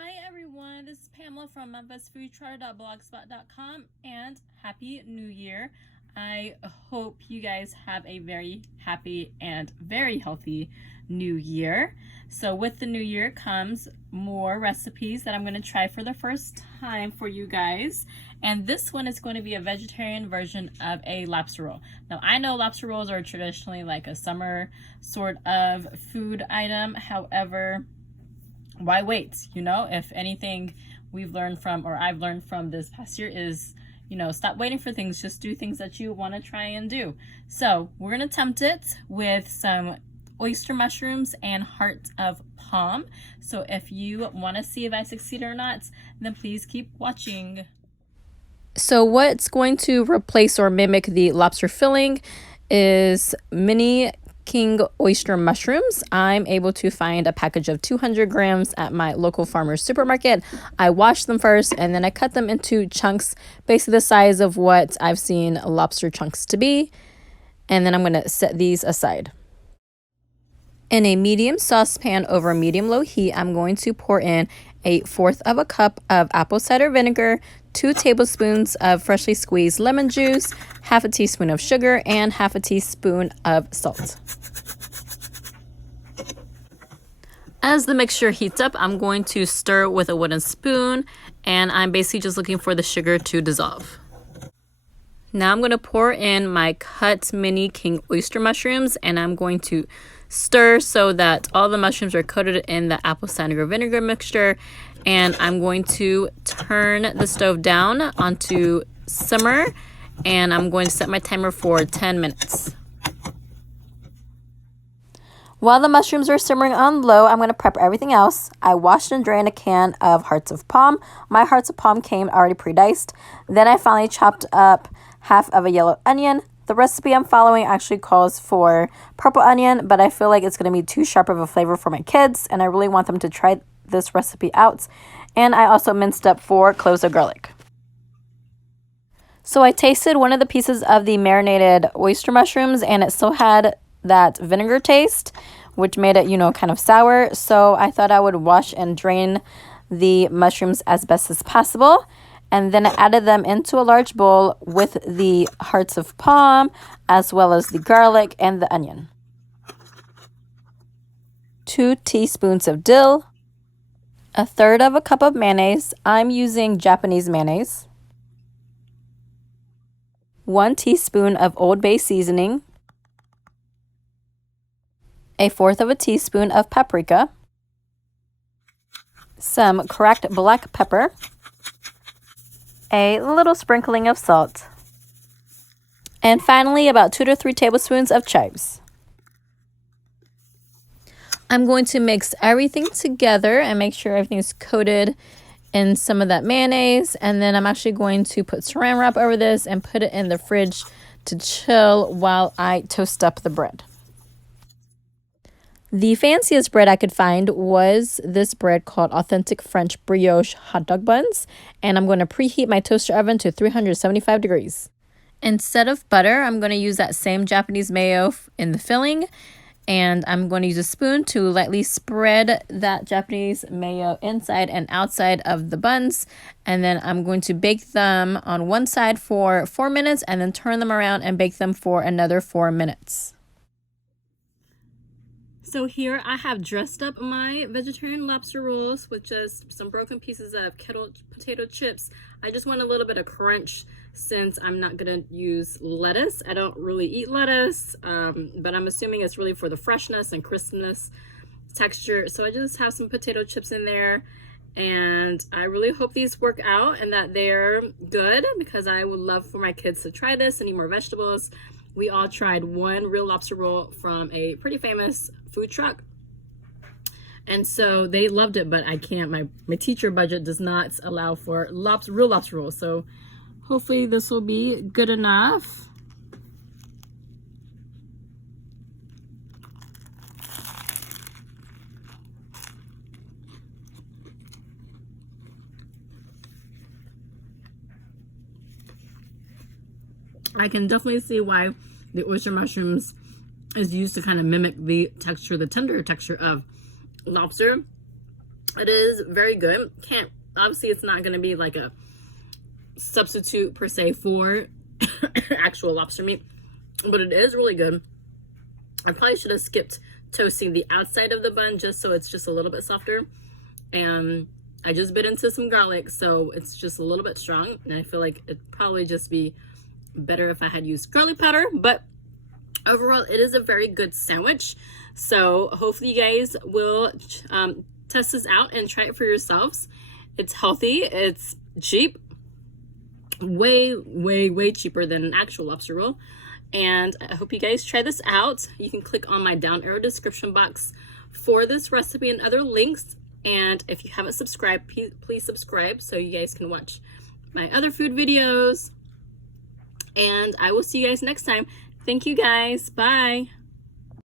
Hi everyone, this is Pamela from bestfoodtrutter.blogspot.com and Happy New Year. I hope you guys have a very happy and very healthy new year. So with the new year comes more recipes that I'm going to try for the first time for you guys. And this one is going to be a vegetarian version of a lobster roll. Now I know lobster rolls are traditionally like a summer sort of food item. However, why wait? You know, if anything we've learned from, or I've learned from this past year is, stop waiting for things, just do things that you want to try and do. So we're going to attempt it with some oyster mushrooms and heart of palm. So if you want to see if I succeed or not, then please keep watching. So what's going to replace or mimic the lobster filling is Mini King Oyster mushrooms. I'm able to find a package of 200 grams at my local farmer's supermarket. I wash them first and then I cut them into chunks, basically the size of what I've seen lobster chunks to be. And then I'm going to set these aside. In a medium saucepan over medium-low heat, I'm going to pour in 1/4 cup of apple cider vinegar, 2 tablespoons of freshly squeezed lemon juice, 1/2 teaspoon of sugar, and 1/2 teaspoon of salt. As the mixture heats up, I'm going to stir with a wooden spoon, and I'm basically just looking for the sugar to dissolve. Now I'm going to pour in my cut Mini King Oyster mushrooms, and I'm going to stir so that all the mushrooms are coated in the apple cider vinegar mixture. And I'm going to turn the stove down onto simmer, and I'm going to set my timer for 10 minutes. While the mushrooms are simmering on low, I'm going to prep everything else. I washed and drained a can of hearts of palm. My hearts of palm came already pre-diced. Then I finally chopped up 1/2 of a yellow onion. The recipe I'm following actually calls for purple onion, but I feel like it's going to be too sharp of a flavor for my kids, and I really want them to try this recipe out. And I also minced up 4 cloves of garlic. So I tasted one of the pieces of the marinated oyster mushrooms, and it still had that vinegar taste, which made it, kind of sour. So I thought I would wash and drain the mushrooms as best as possible. And then I added them into a large bowl with the hearts of palm, as well as the garlic and the onion. 2 teaspoons of dill, 1/3 cup of mayonnaise. I'm using Japanese mayonnaise. 1 teaspoon of Old Bay seasoning, 1/4 teaspoon of paprika, some cracked black pepper, a little sprinkling of salt, and finally about 2 to 3 tablespoons of chives. I'm going to mix everything together and make sure everything is coated in some of that mayonnaise, and then I'm actually going to put saran wrap over this and put it in the fridge to chill while I toast up the bread. The fanciest bread I could find was this bread called Authentic French Brioche Hot Dog Buns, and I'm going to preheat my toaster oven to 375 degrees. Instead of butter, I'm going to use that same Japanese mayo in the filling, and I'm going to use a spoon to lightly spread that Japanese mayo inside and outside of the buns, and then I'm going to bake them on one side for 4 minutes and then turn them around and bake them for another 4 minutes. So here I have dressed up my vegetarian lobster rolls with just some broken pieces of kettle potato chips. I just want a little bit of crunch since I'm not going to use lettuce. I don't really eat lettuce, but I'm assuming it's really for the freshness and crispness texture. So I just have some potato chips in there, and I really hope these work out and that they're good, because I would love for my kids to try this and eat more vegetables. We all tried one real lobster roll from a pretty famous food truck, and so they loved it, but I can't, my teacher budget does not allow for real lobster rolls, so hopefully this will be good enough. I can definitely see why the oyster mushrooms is used to kind of mimic the texture, the tender texture of lobster. It is very good. Obviously it's not going to be like a substitute per se for actual lobster meat, but it is really good. I probably should have skipped toasting the outside of the bun just so it's just a little bit softer. And I just bit into some garlic, so it's just a little bit strong, and I feel like it'd probably just be better if I had used garlic powder. But overall, it is a very good sandwich. So hopefully you guys will test this out and try it for yourselves. It's healthy, it's cheap, way cheaper than an actual lobster roll. And I hope you guys try this out. You can click on my down arrow description box for this recipe and other links. And if you haven't subscribed, please subscribe so you guys can watch my other food videos. And I will see you guys next time. Thank you guys. Bye.